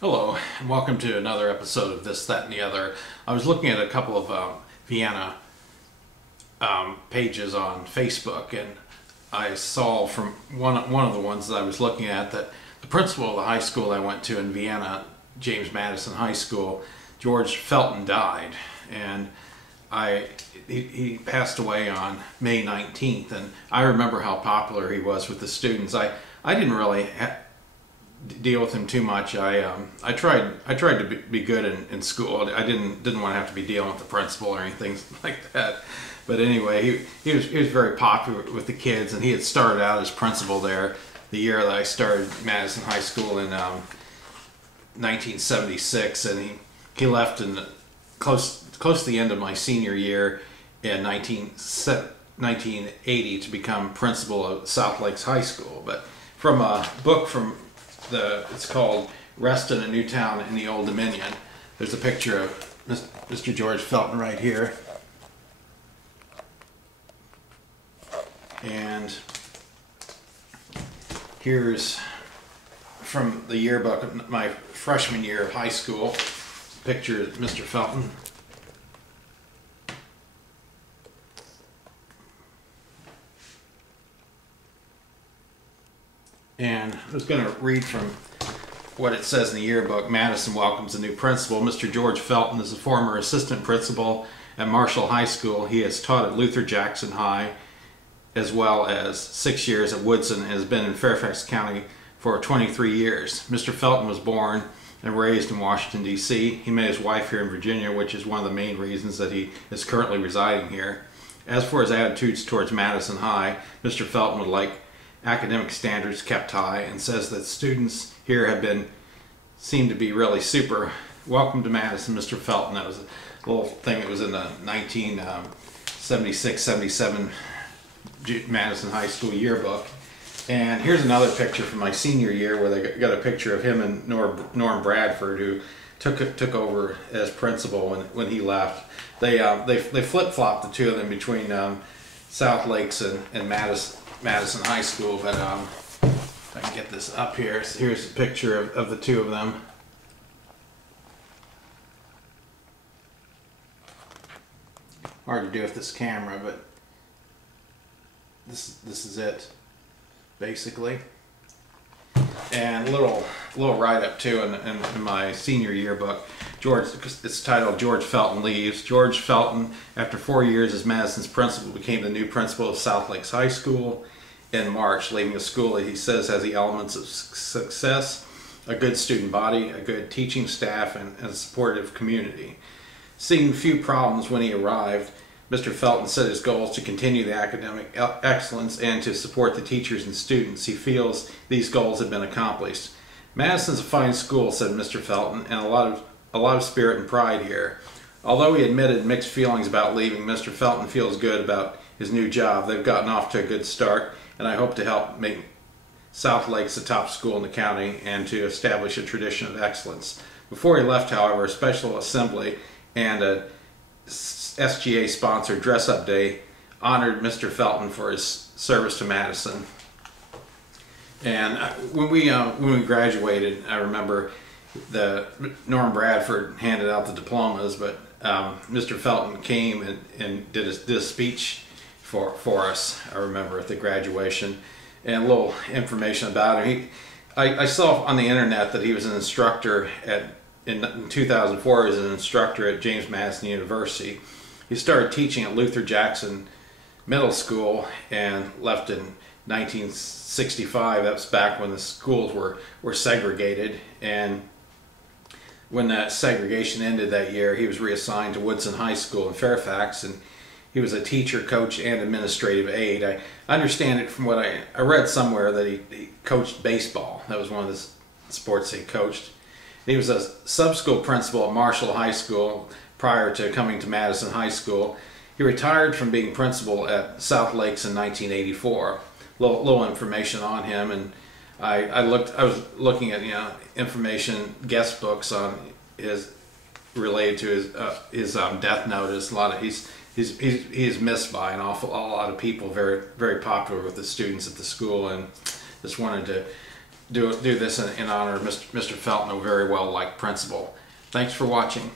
Hello, and welcome to another episode of This, That, and the Other. I was looking at a couple of Vienna pages on Facebook, and I saw from one of the ones that I was looking at that the principal of the high school I went to in Vienna, James Madison High School, George Felton, died, and he passed away on May 19th, and I remember how popular he was with the students. I didn't really deal with him too much. I tried to be good in school. I didn't want to have to be dealing with the principal or anything like that. But anyway, he was very popular with the kids, and he had started out as principal there the year that I started Madison High School in 1976, and he left in close to the end of my senior year in 1980 to become principal of South Lakes High School. But from a book from it's called Reston, a New Town in the Old Dominion. There's a picture of Mr. George Felton right here. And here's from the yearbook of my freshman year of high school, picture of Mr. Felton. And I was going to read from what it says in the yearbook. Madison welcomes a new principal. Mr. George Felton is a former assistant principal at Marshall High School. He has taught at Luther Jackson High as well as 6 years at Woodson and has been in Fairfax County for 23 years. Mr. Felton was born and raised in Washington, D.C. He met his wife here in Virginia, which is one of the main reasons that he is currently residing here. As for his attitudes towards Madison High, Mr. Felton would like academic standards kept high and says that students here seem to be really super. Welcome to Madison, Mr. Felton. That was a little thing that was in the 1976-77 Madison High School yearbook. And here's another picture from my senior year where they got a picture of him and Norm Bradford, who took over as principal when he left. They flip-flopped the two of them between South Lakes and Madison High School, but if I can get this up here, so here's a picture of the two of them. Hard to do with this camera, but this is it, basically. And a little write-up too in my senior yearbook. It's titled George Felton Leaves. George Felton, after 4 years as Madison's principal, became the new principal of South Lakes High School in March, leaving a school that he says has the elements of success, a good student body, a good teaching staff, and a supportive community. Seeing few problems when he arrived, Mr. Felton set his goals to continue the academic excellence and to support the teachers and students. He feels these goals have been accomplished. Madison's a fine school, said Mr. Felton, and a lot of spirit and pride here. Although he admitted mixed feelings about leaving, Mr. Felton feels good about his new job. They've gotten off to a good start, and I hope to help make South Lakes the top school in the county and to establish a tradition of excellence. Before he left, however, a special assembly and a SGA-sponsored dress-up day honored Mr. Felton for his service to Madison. And when we graduated, I remember Norm Bradford handed out the diplomas, but Mr. Felton came and did a speech for us, I remember, at the graduation. And a little information about him. I saw on the internet that he was an instructor in 2004. He was an instructor at James Madison University. He started teaching at Luther Jackson Middle School and left in 1965. That was back when the schools were segregated. And when that segregation ended that year, he was reassigned to Woodson High School in Fairfax, and he was a teacher, coach, and administrative aide. I understand it from what I read somewhere that he coached baseball. That was one of the sports he coached. He was a sub-school principal at Marshall High School prior to coming to Madison High School. He retired from being principal at South Lakes in 1984. Little information on him, and I was looking at information, guest books on his related to his death notice. He's missed by a lot of people. Very popular with the students at the school, and just wanted to do this in honor of Mr. Felton, a very well-liked principal. Thanks for watching.